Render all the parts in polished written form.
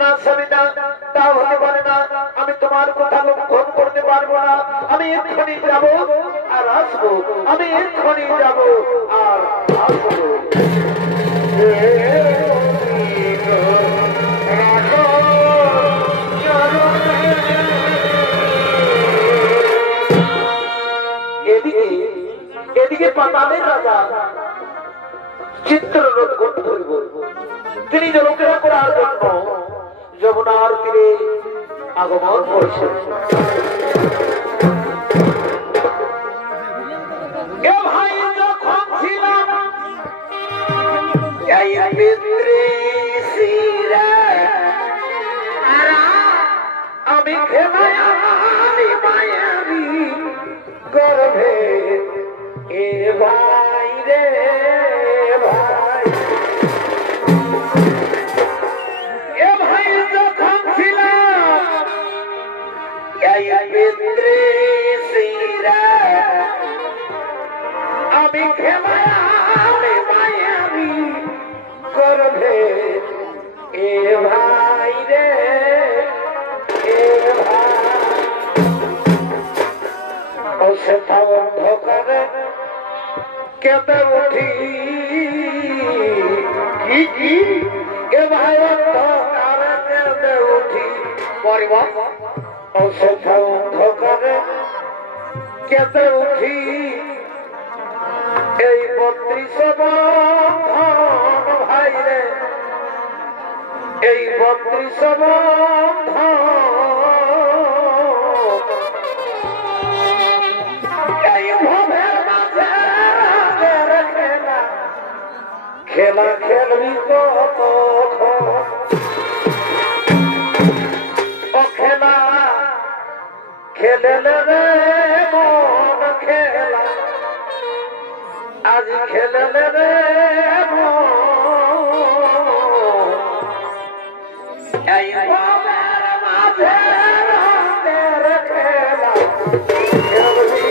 না স্বামী না, তা হতে পারে না। আমি তোমার কথা লঙ্ঘন করতে পারবো না। আমি এক্ষুনি যাবো আর আসবো, আমি এক্ষুনি যাবো আর আসবো। এদিকে পাতালের রাজা চিত্ররথ গন্ধর্ব তিনি জলক্রীড়া করার জন্য যমুনার তীরে আগমন করেছেন। আমি মায়াবি গর্ভে এ ভাই রে ভাই, এ ভাই যখন ছিলাম আমি মায়াবি গর্ভে এ ভাই রে এ ভাই, সেটা অন্ধকারে কেঁদে উঠি কি এ ভাই অন্ধকারে কেঁদে উঠি পরিবার, সেটা অন্ধকারে কেঁদে উঠি এই 32 বন্ধন ভাই রে, এই 32 বন্ধন খেলা খেলবি কত ও খেলা খেলে রে মন খেলা, আজ খেলে রে মন এই মাঝে খেলা খেলবি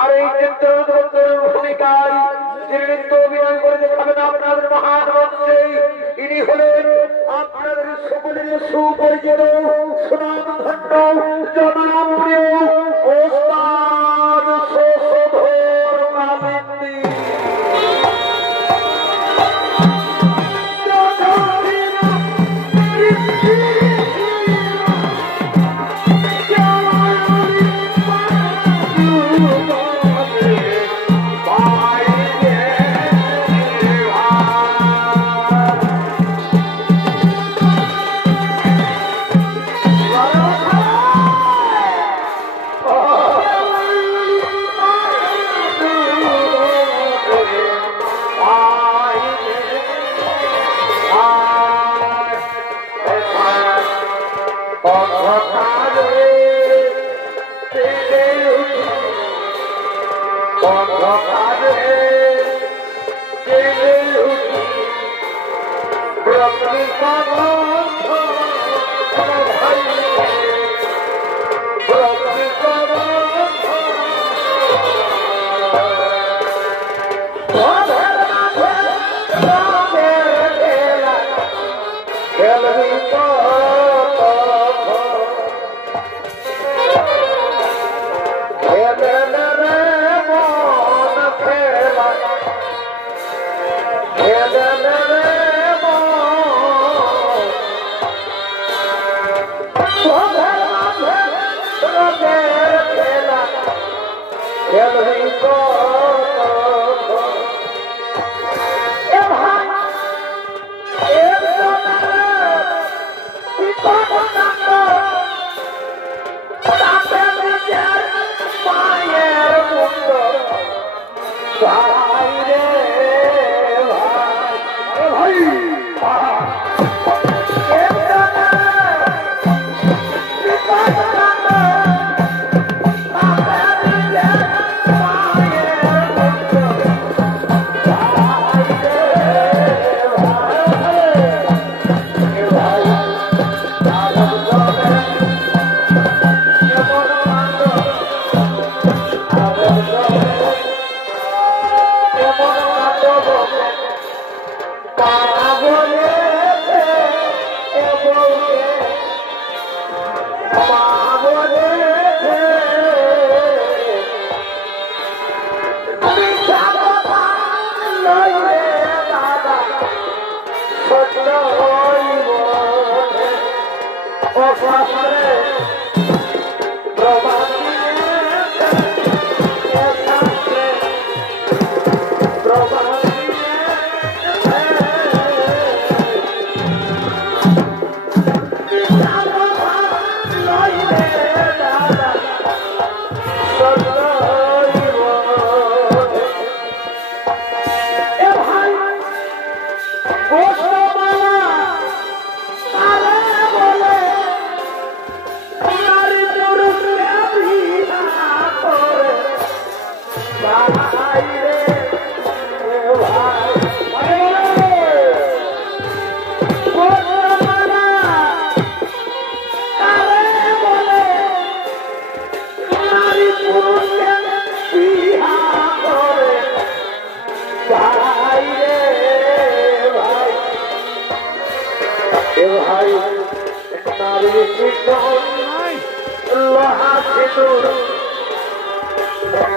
আর এই চিত্ররথের ভূমিকায় যিনি নৃত্য অভিনয় করে দেখাবেন আপনাদের মহান মঞ্চে, ইনি হলেন আপনাদের সকলের সুপরিচিত সুনামধন্য জনপ্রিয় ওস্তাদ শশধর কামিনী।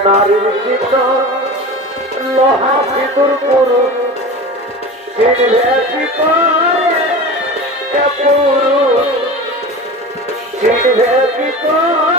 নারীর চিতর লোহা ভিতর পুরুষ চিনবে কি করে পুরুষ চিনবে কি করে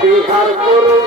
বিহার করু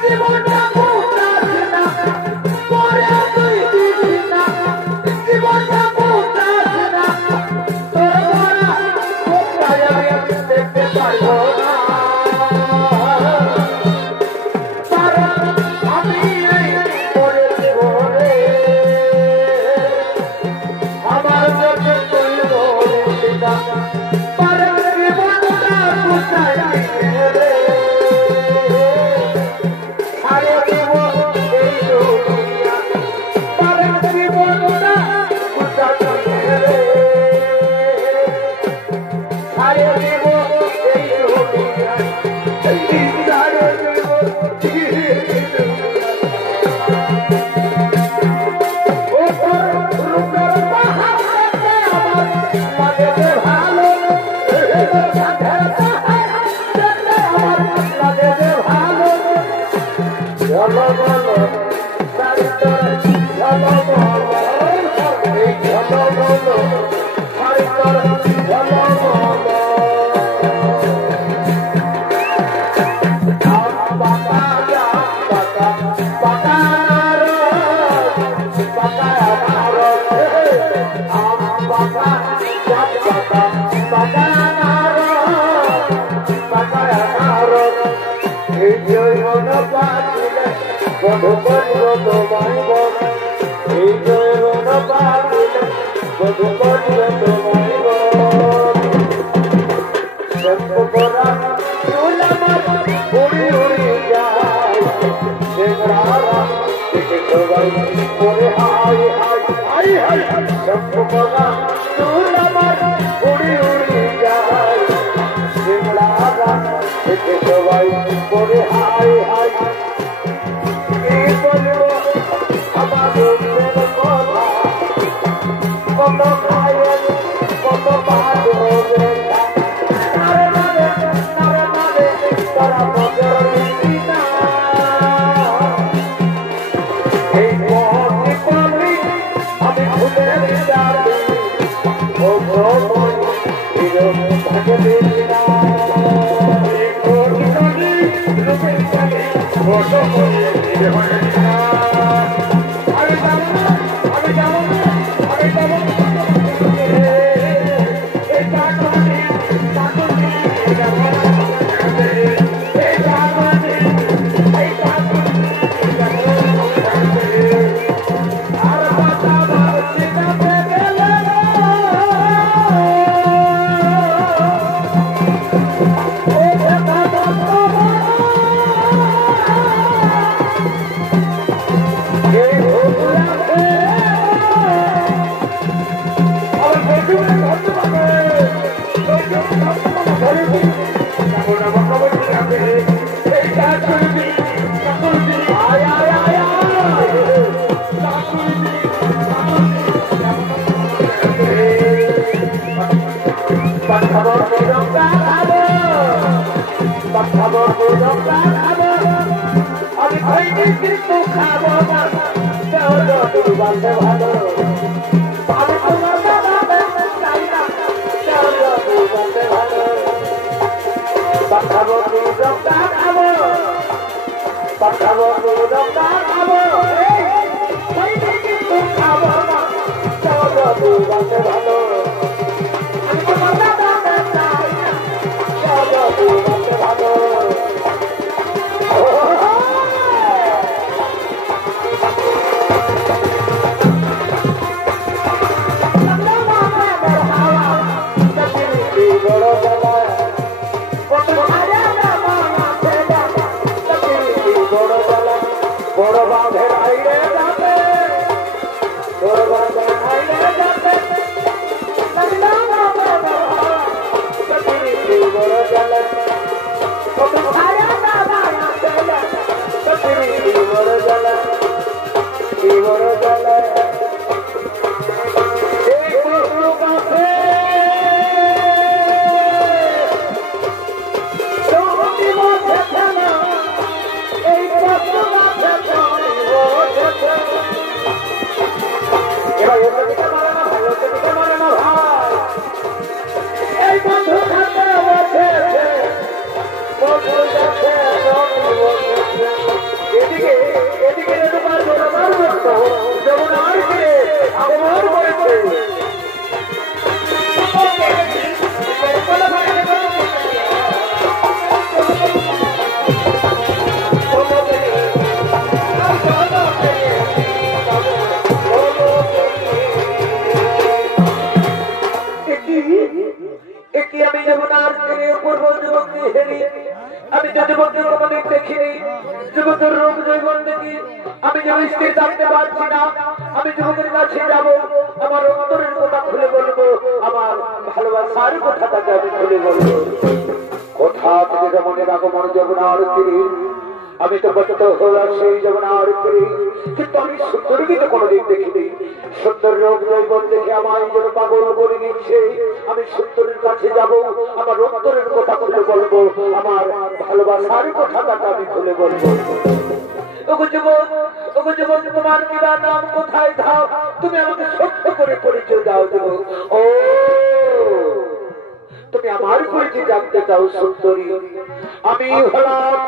জীবন ওগো যুবক, ওগো যুবক, তোমার কিবা নাম, কোথায় ধাম, তুমি আমাকে সত্য করে পরিচয় দাও যুবক। ও তুমি আমার পরিচয় জানতে চাও সুন্দরী? আমি হলাম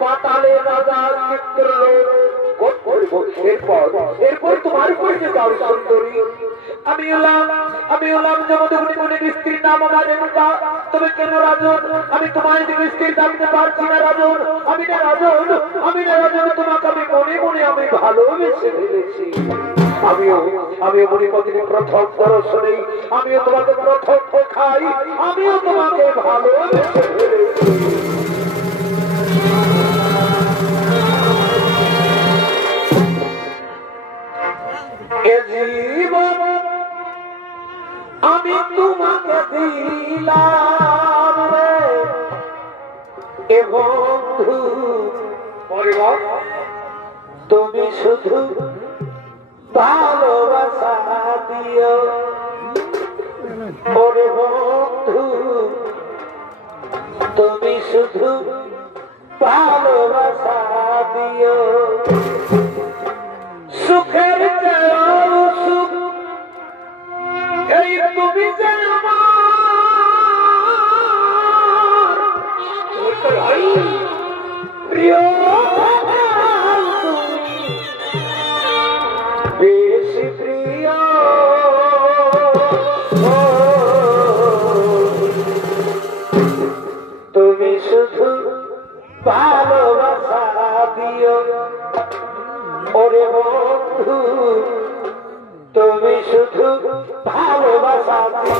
পাতালে রাজা চিত্রলোক। এরপর তোমার পরিচয় দাও সুন্দরী। আমি হলাম যমদগ্নি স্ত্রীর নাম আমার রেণুকা। তবে কেন রাজন? আমি তোমার দিকে স্ত্রীর জানতে পারছি না রাজন। আমি না রাজন, তোমাকে আমি মনে মনে আমি ভালোবেসে ফেলেছি। আমিও মণিপতির প্রথম দর্শনেই আমিও তোমাকে প্রথম দেখাই, আমিও তোমাকে ভালোবেসে ফেলেছি। এ জীবন আমি তোমাকে দিলাম রে এ বন্ধু, তুমি শুধু ভালোবাসা দিও। ওরে বন্ধু, তুমি শুধু ভালোবাসা দিও। সুখের সুখ এই তুমি যে আমার প্রিয়, বেশি প্রিয়। তুমি শুধু ভালোবাসা দিও। ওরে বন্ধু, তুমি শুধু ভালোবাসা দিও।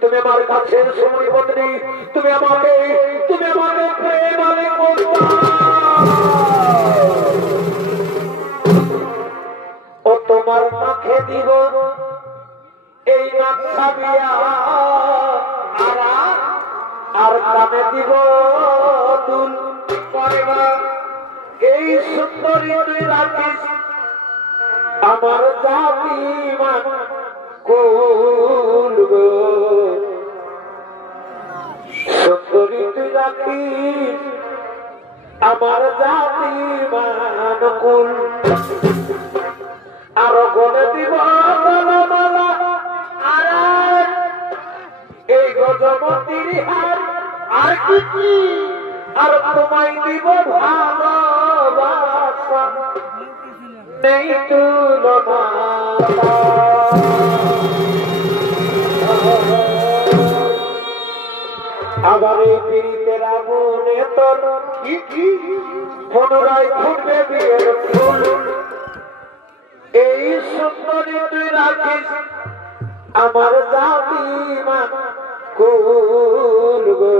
তুমি আমার কাছে সময় বদলি, তুমি আমাকে প্রেমালে ও তোমার মাখে দিব এই মাথা বিয়া, আর কানে দিব দুল। এই সুন্দরী তুই রাখিস আমার জাতি মান কুল গো। সুন্দরী তুই রাখিস আমার জাতি মান কুল। আরো গনে দিব মালা আর এই গজমতির হার, আর কি আর তোমায় দিব ভালোবাসা নেই তুলনা। আবার এই পীড়িতের আগুনে তোর পুনরায় ফুটবে বিয়ের ফুল। এই সুন্দরী তুই রাখিস আমার জাতি মান কুল গো।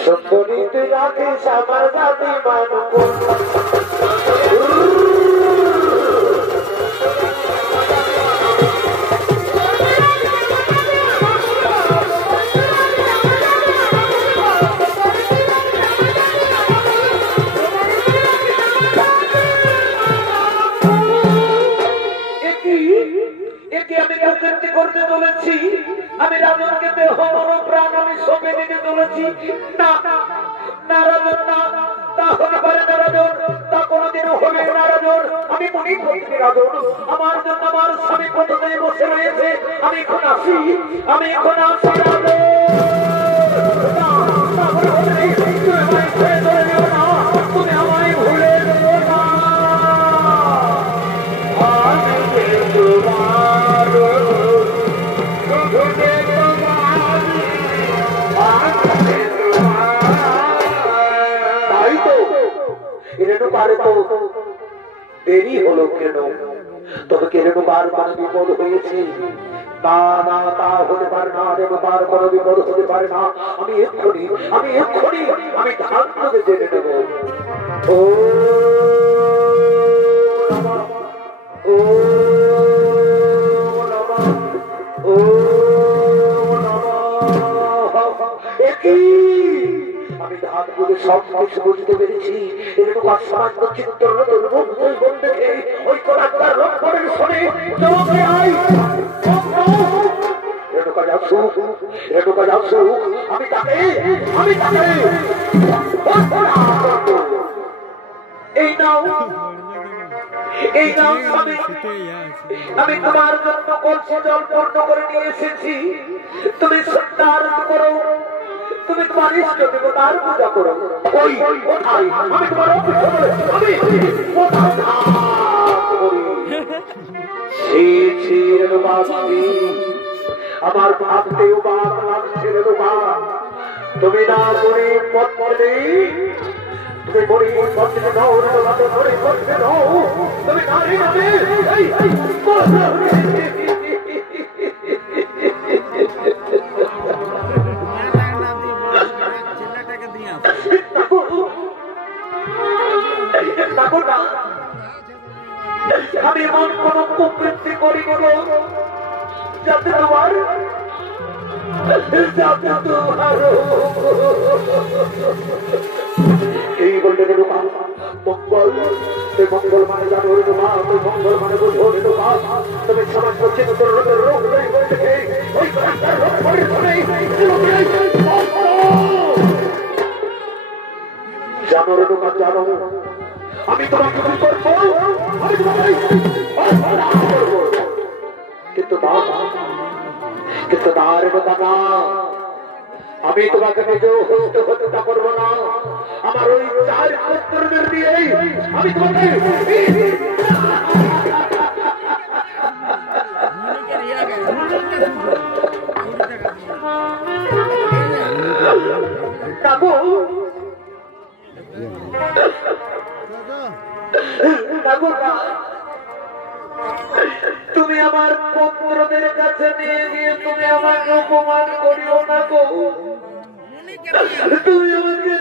সুন্দরী তুই রাখিস আমার জাতি মান কুল। করতে চলেছি আমি রাজনকে দেহ মন প্রাণ আমি সঁপে দিতে চলেছি। না না রাজন, না তা হতে পারে না রাজন, তা কোনোদিনও হবে না রাজন। আমি মনে করছি রাজন, আমার জন্য আমার স্বামী পথে বসে রয়েছে। আমি এখন আসি রাজন। তুমি আমায় ভুলে দেবো না। দেরি হলো কেন? তবে কে রেণুকার কোনো বিপদ হয়েছে? না না, তা হতে পারে না, রেণুকার কোনো বিপদ হতে পারে না। আমি এক্ষুনি আমি ধান করে জেনে নেব। ও আমি ধান করে সব কিছু বুঝতে এসেছি রেণুকা সামান্য চিত্র বন্ধুকে ওই কোলাকার রক্ষণের শোনে চোখে আই রেণুকা যাচ্ছু আমি তাকে এই নাও আমি তোমার জন্য কলসি জল পূর্ণ করে নিয়ে এসেছি তুমি সত্যার করো তুমি তোমার ইষ্ট দেবতার পূজা করো আমি তোমার আমার ভাবতেও বাপ লাগছে রেণুকা তুমি না মনে পথ পড়ে তুমি মরি পথে নাও রেণুকা মরি পথে নাও তুমি নারী নামে আমি এমন কোন কুবৃত্তি করি যাতে তোমার এই বলতে রেণুকা মঙ্গল এই মঙ্গল মানে জানো রেণুকা ওই মঙ্গল মানে বোঝো রেণুকা তুমি সমাজ করছে রোগ জানো রেণুকা জানো আমি তোমাকে কি করবো আমি তোমাকে কিন্তু না রেণুকা না আমি তোমাকে নিজেও হত্যা করবো না আমার ওই চার পুত্রদের দিয়ে আমি তোমাকে তুমি আমার পুত্রদের কাছে নিয়ে গিয়ে তুমি আমাকে অপমান করিও না গো তুমি আমাকে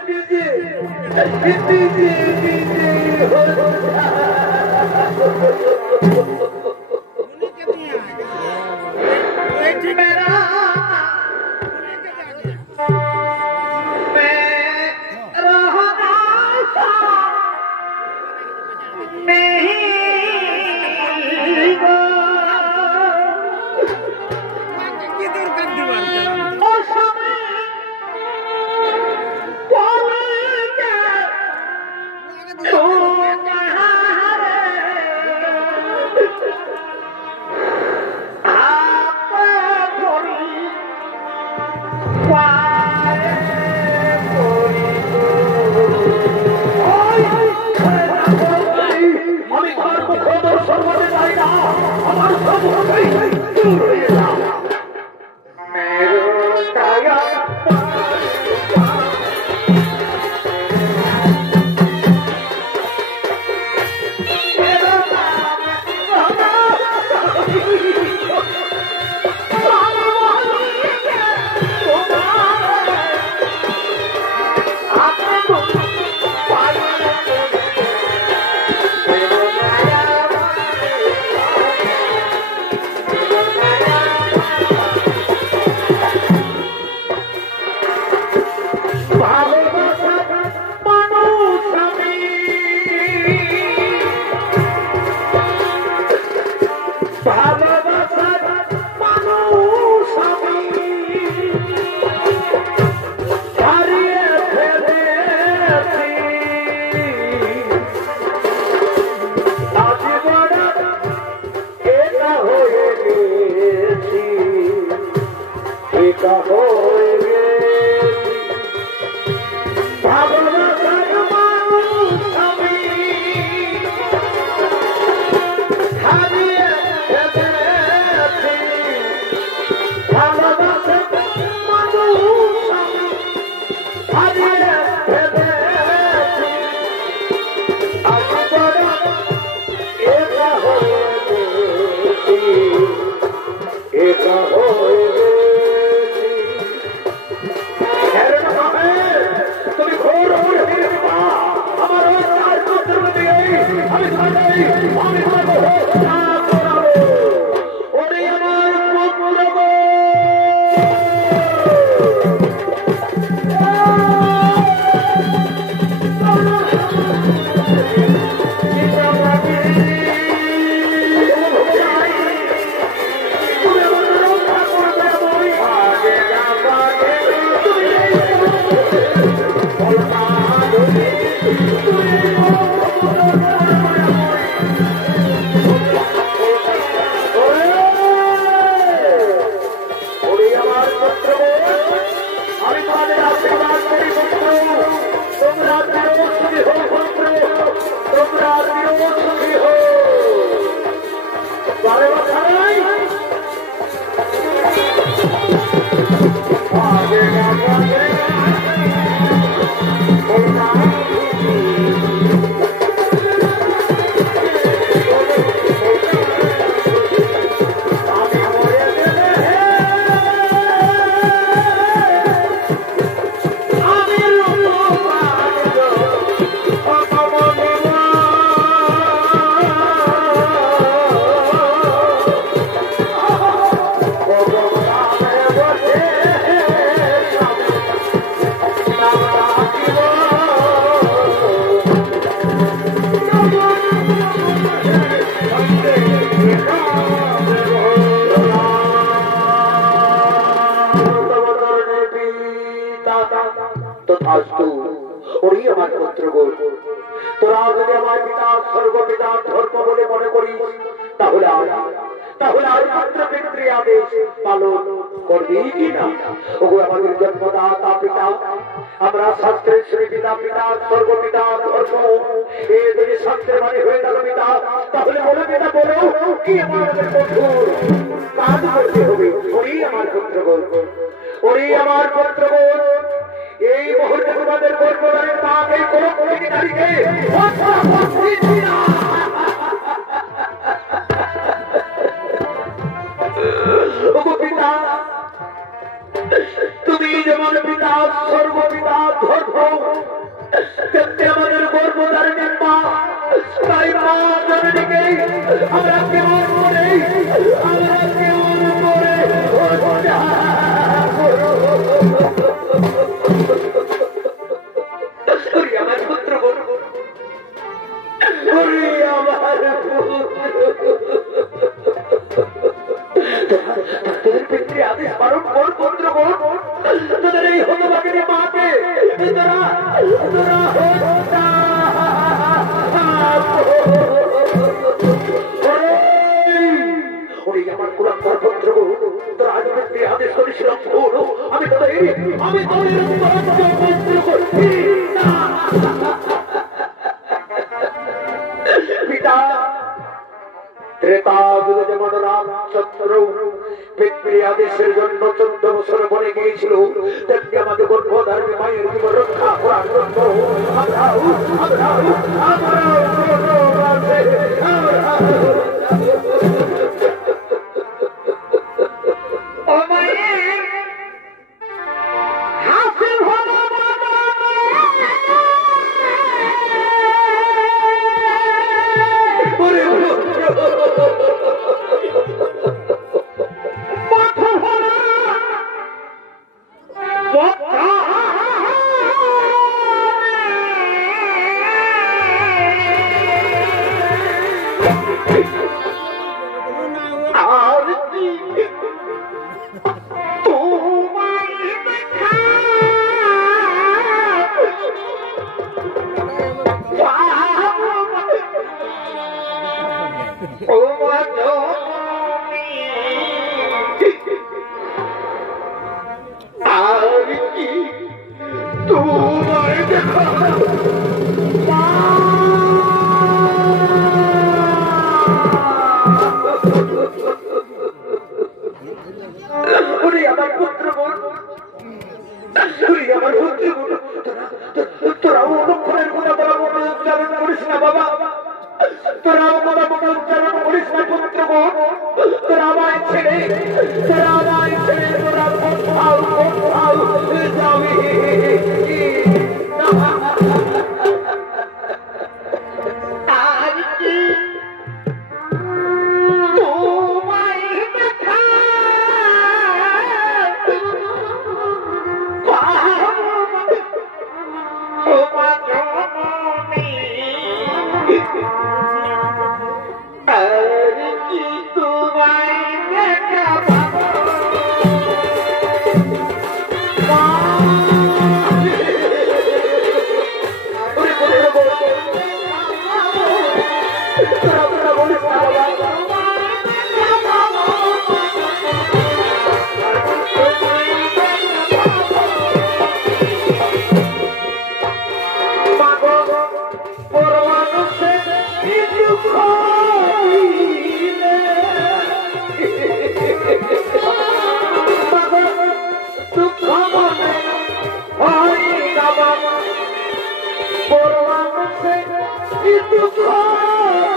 দুঃখ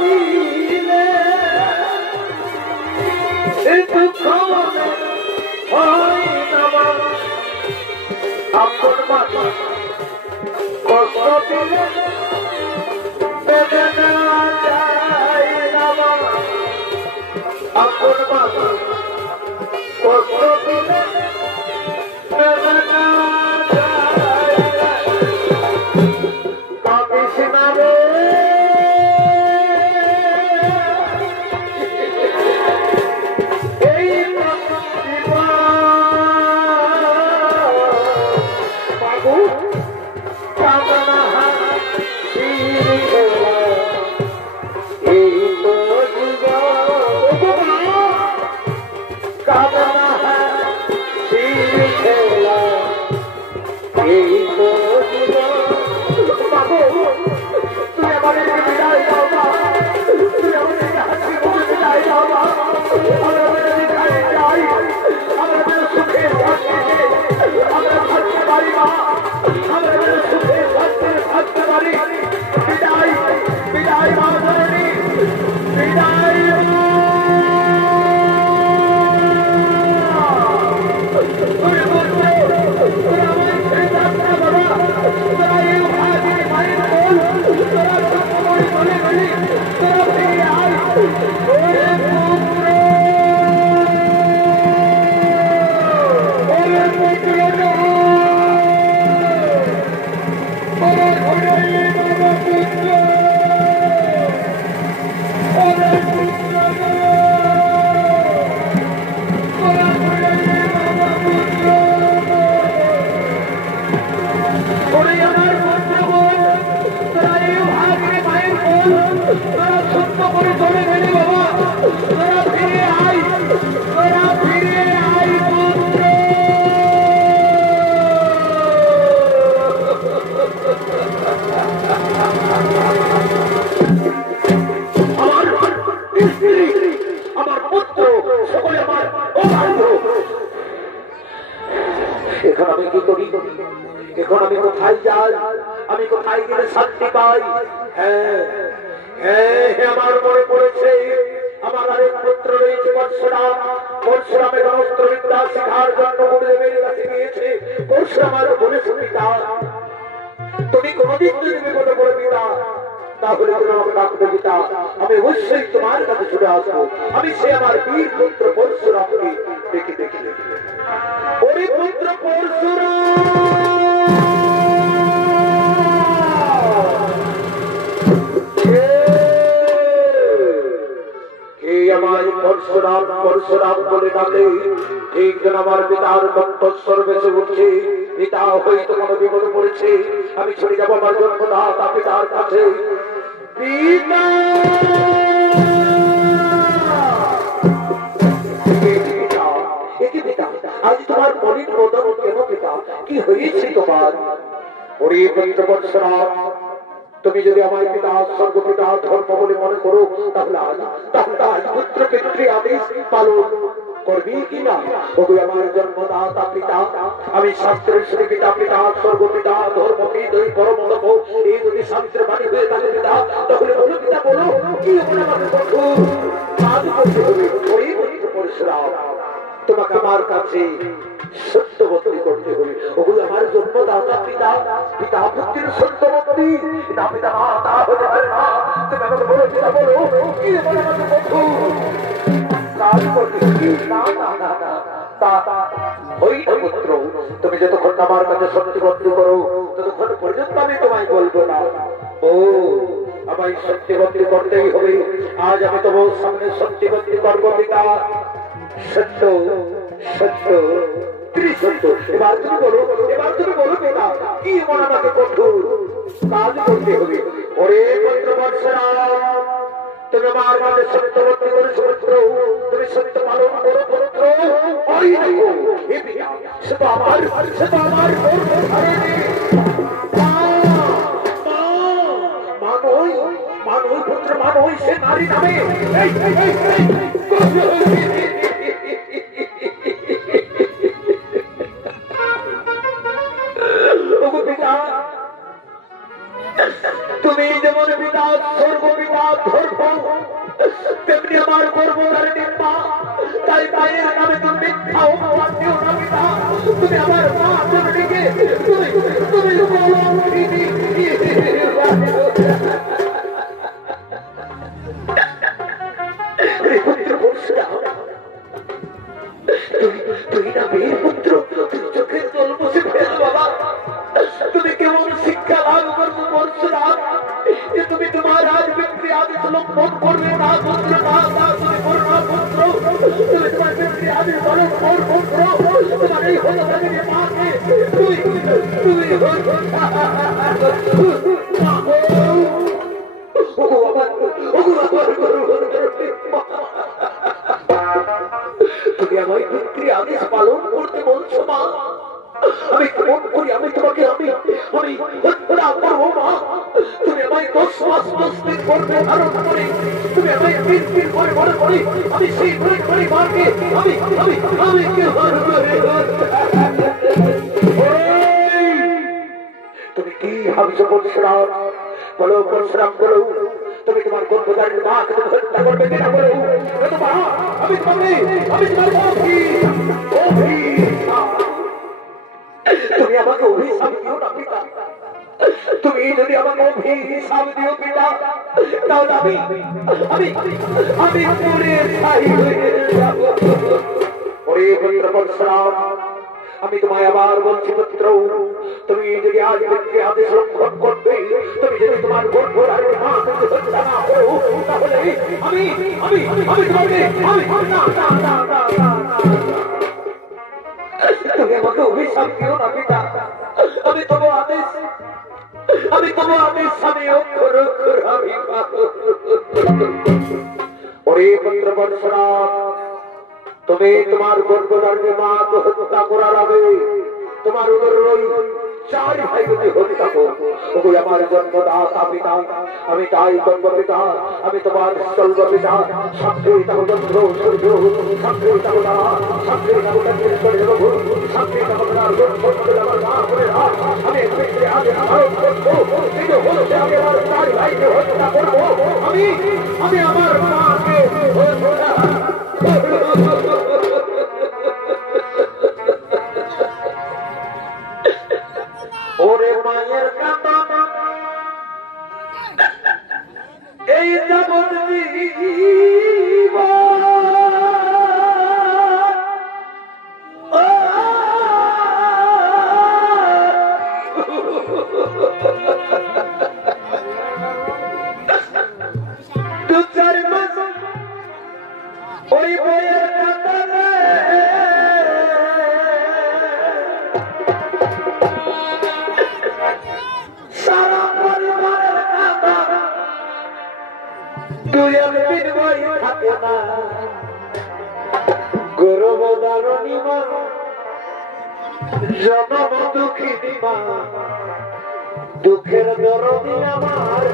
দিলে দুঃখ হয় না আপন মানুষ কষ্ট দিলে বেদনা যায় না আপন মানুষ কষ্ট দিলে বেদনা যায় না কাঁদিস না রে এই বাবু কামনা এই তো কামনা খেলা এই তো বাবু তুই আমাদেরকে বিদায় দাও না তুই আমাদেরকে হাসি মুখে বিদায় দাও না আমরা যেখানে যাই আমরা সুখে আমরা থাকতে পারি না আমরা সুখে থাকতে পারি বিদায় বিদায় মা ধরণী বিদায় এখন আমি কি করি এখন আমি কোথায় যাই আমি কোথায় গেলে শান্তি পাই হ্যাঁ হ্যাঁ আমার মনে পড়েছে আমার আরেক পুত্র রয়েছে পরশুরাম পরশুরাম এখন অস্ত্রবিদ্যা শেখার জন্য গুরুদেবের কাছে গিয়েছে পরশুরাম আর বলেছে পিতা তুমি কোনদিন যদি বিপদে পড়ে পিতা তাহলে তুমি আমাকে ডাকবে পিতা আমি অবশ্যই তোমার কাছে ছুটে আসবো আমি সে আমার বীর পুত্র পরশুরামকে দেখে দেখে দেখে ওরে পুত্র পরশুরাম আমার পরশুরাম পরশুরাম বলে ডাকে ঠিক যেন আমার পিতার কণ্ঠস্বর বেঁচে উঠছে পিতা হয়তো কোনো বিপদে পড়েছে আমি ছড়ে যাবো আমার জন্মদাতা পিতার কাছে পিতা আজ তোমার মনির মদন কেন পিতা কি হয়েছে তোমার ওরে পুত্র পরশুরাম তুমি যদি আমার পিতা স্বর্গ পিতা ধর্ম বলে মনে করো তাহলে আজ পুত্র পিতৃ আদেশ পালন করবি কিনা ওগো আমার জন্মদাতা পিতা আমি শাস্ত্রের শ্রী পিতা পিতা স্বর্গ পিতা ধর্ম পিতা পরম লোক এই যদি শাস্ত্রের বাণী হয়ে থাকে পিতা তাহলে বলো পিতা বলো কি হবে আমাকে বন্ধু আজ বলতে হবে ওই পুত্র পরশুরাম তোমাকে আমার কাছে সত্যবতী করতে হবে ওগুলো আমার জন্মদাতা পিতা পিতা পুত্রের সত্যবতী পিতা পিতা মাতা হতে পারে না তুমি আমাকে বলো পিতা বলো কি বলে আমাকে বন্ধু কাজ করতে না না না না ওই পুত্র তুমি যতক্ষণ আমার কাছে সত্যবতী করো ততক্ষণ পর্যন্ত আমি তোমায় বলবো না ও আমায় সত্যবতী করতেই হবে আজ আমি তোমার সামনে সত্যবতী করবো পিতা সত্য সত্য ত্রিসত্য এবার তুমি বলো পিতা কি এমন আমাকে কঠোর কাজ করতে হবে ওরে পুত্র পরশুরাম তুমি আমার কাছে সত্যবতী করেছো পুত্র তুমি সত্য পালন করো পুত্র ওই দেখো সেটা আমার মানুষ পুত্র মানুষ সে নারী নামে তুমি তুমি যেমন পিতা সর্বপিতা ধর্ম তেমনি আমার গর্বধারিণী মা, তাই মায়ের নামে তুমি মিথ্যা অপবাদ দিও না পিতা। তুমি আমার মা জননীকে তুমি তুমি পুত্র পরশুরাম, তুই না বীর পুত্র, তুই চোখের জল মুছে ফেল বাবা। তুমি কেমন শিক্ষা লাভ করবো পরশুরাম যে তুমি তোমার রাজপিত্রী আদেশ লঙ্ঘন করবে না পুত্র, না তুমি করো না পুত্র, তুমি তোমার পিতৃ আদেশ পালন পুত্র। তোমার এই হলো লাগে মাকে তুমি তুমি তুমি আমার পিতৃ আদেশ পালন করতে বলছো মা। আমি কেমন করি আমি তোমাকে আমি আমি হত্যা করবো মা। তুমি আমায় 10 মাস মস্তিষ্ক করবে ধারণ করে, তুমি আমায় 3 দিন পরে মনে করি আমি সেই করে মাকে আমি আমি আমি কে তুমি কি ভাবছো পরশুরাম? বলো পরশুরাম বলো, তুমি তোমার গর্ভধারীর মাকে হত্যা করবে কিনা বলো। আমি তোমার তুমি আমাকে অভিশাপ দিও না পিতা। তুমি যদি আমাকে অভিশাপ দিও পিতা, তাহলে আমি আমি আমি পুরে ছাই হয়ে যাব। ওরে পুত্র পরশুরাম, আমি তোমায় আবার বলছি পুত্র, তুমি যদি আজ ব্যক্তি আদেশ লঙ্ঘন করবে, তুমি যদি তোমার গর্ভধারীর মাকে হত্যা না করো, তাহলে আমি আমি আমি তোমাকে আমি তুমি আমাকে অভিশাপ দিও না পিতা। আমি তোমার আদেশ আমি অক্ষর অক্ষর আমি ওরে পুত্র পরশুরাম, তুমি তোমার গর্ভধারী মাকে হত্যা করার আগে তোমার উদর রই 4 ভাই যদি হত্যা করো। ওগো আমার জন্মদাতা পিতা, আমি তাই জন্মপিতা, আমি তোমার স্থল পিতা। সাক্ষী থাকো চন্দ্র সূর্য, সাক্ষী থাকো তারা, সাক্ষী থাকো সাক্ষী থাকো আমার মা করে আমি আগে ভারত করবো। কিন্তু হচ্ছে আমি আমার 4 ভাইকে হত্যা করবো। আমি আমি আমার মাকে ওরে মায়ের কান্না এই যাবত দু 4 মাস ওই বইয়ের কান্না সারা পরিবারের কান্না, 2-1 দিন বই থাকে না। গর্ভধারণী মা, জনম দুঃখিনী মা, দুঃখের দরদি আমার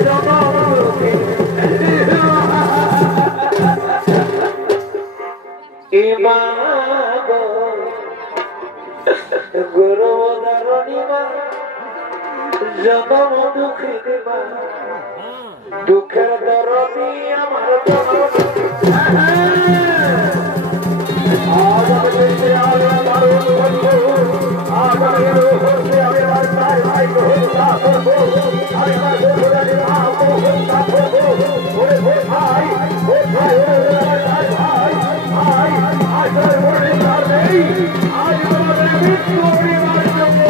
জনম দুঃখিনী মা, গর্ভধারণী মা, জনম দুঃখিনী মা, দুঃখের দরদি আমার জনম। আজ আমি দেখতে আলো দারুণ বলবো, আজ আমি হচ্ছে আমি আমার 4 ভাইকে হত্যা করবো, আমি আমার গর্ভধারী মাকে হত্যা করবো। ওরে ভাই ওরে ভাই আমার 4 ভাই ভাই আজ আর মনে নেই, আজ তোমাদের মৃত্যু পরিবার জন্য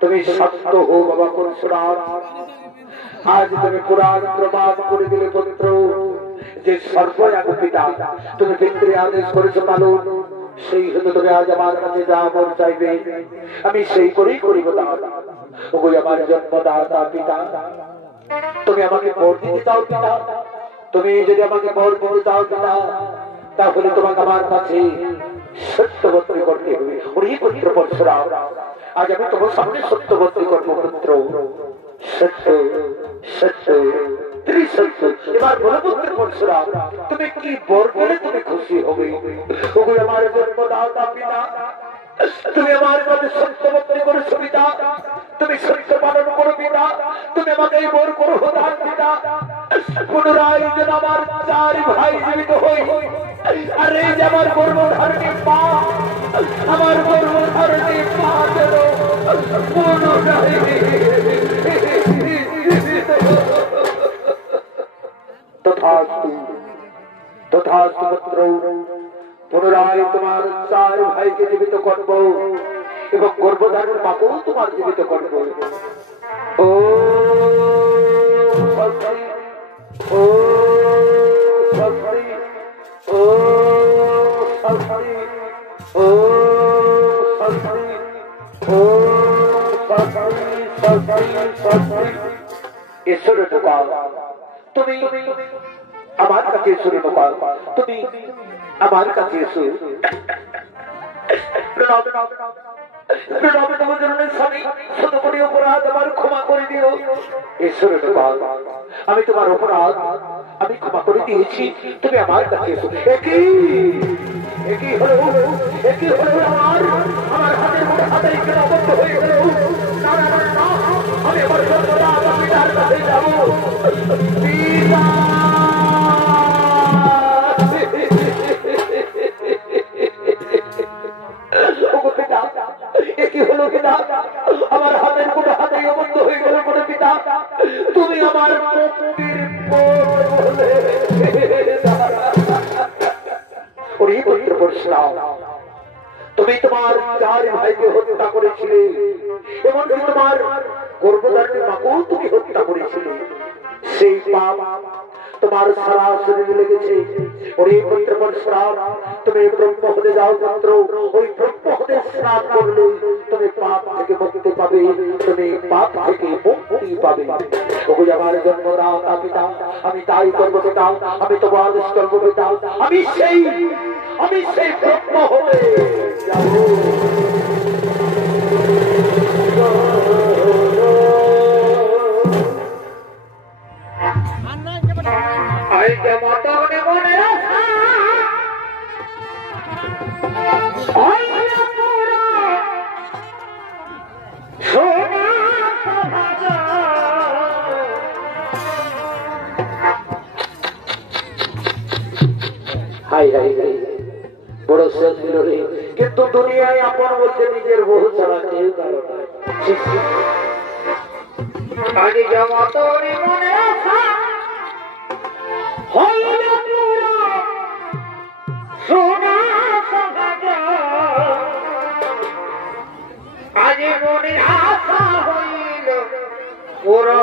তুমি সত্য হো বাবা পরশুরাম, আজ তুমি পুরাণ প্রমাণ করে দিলে পুত্র যে সর্বয়াগ পিতা তুমি পিতৃ আদেশ করেছো পালন, সেই হতে তুমি আজ আমার কাছে যা মন চাইবে আমি সেই করেই করিব দাদা। ওগো আমার জন্মদাতা পিতা, তুমি আমাকে বর দিতে দাও পিতা, তুমি যদি আমাকে বর দিতে দাও পিতা, তাহলে তোমাকে আমার কাছে সত্যবর্তী করতে হবে। ওরে পুত্র পরশুরাম, আজ আমি তোমার সামনে সত্যবর্তী করবো পুত্র। সত্য সত্য ত্রিসত্য। এবার বলো পুত্র পরশুরাম, তুমি কি বর বলে তুমি খুশি হবে? ওগো আমার জন্মদাতা পিতা, তুমি আমার কাছে সত্যবর্তী করেছো পিতা, তুমি সত্য পালন করো পিতা, তুমি আমাকে এই বর করো দান পিতা। পুনরায় যেন আমার চার ভাই জীবিত হই, আর এই যে আমার গর্ভধারণী মা, আমার গর্ভধারণী মা যেন পুনরায় তথাস্তু তথাস্তু পুত্র। পুনরায় তোমার চার ভাইকে জীবিত করব এবং গর্ভধারণ মাকেও তোমার জীবিত করব। ও শক্তি, ও শক্তি, ও শক্তি, ও শক্তি, ও শক্তি, শক্তি, শক্তি। ঈশ্বরের গোপাল, তুমি আমার কাছে এসো রে গোপাল, তুমি আমার কাছে এসো। ক্ষমা করে দিও। ঈশ্বরের গোপাল, আমি তোমার অপরাধ আমি ক্ষমা করে দিয়েছি, তুমি আমার কাছে এসো। একই হলো আমার হাতের মধ্যে হাতেই কেন আবদ্ধ হয়ে গেল। আমি আমার সর্বদা আমার পিতার কাছে যাবো। আমার হাতের মধ্যে হাতেই আবদ্ধ হয়ে গেল মনে পিতা, তুমি আমার তুমি তোমার চার ভাইকে হত্যা করেছিলে, এমনকি তোমার গর্ভধারণী মাকেও তুমি হত্যা করেছিলে। সেই পাপ তোমার সারা শরীরে লেগেছে। ওরে পুত্রপণ শ্রাপ, তুমি ব্রহ্ম হতে যাও পুত্র। ওই ব্রহ্ম হতে স্নান করলে তুমি পাপ থেকে মুক্তি পাবে, তুমি পাপ থেকে মুক্তি পাবে। ওই আমার জন্মদাতা পিতা, আমি তাই করবো পিতা, আমি তোমার আদেশ করবো পিতা। আমি সেই ব্রহ্ম হতে যাবো। বড় শেষ ছিল রে, কিন্তু দুনিয়ায় আপন বলতে নিজের বহু ছাড়া কেউ কারো নাই। আজি মনের আশা হইল পুরো, আজি মনের আশা হইল পুরো।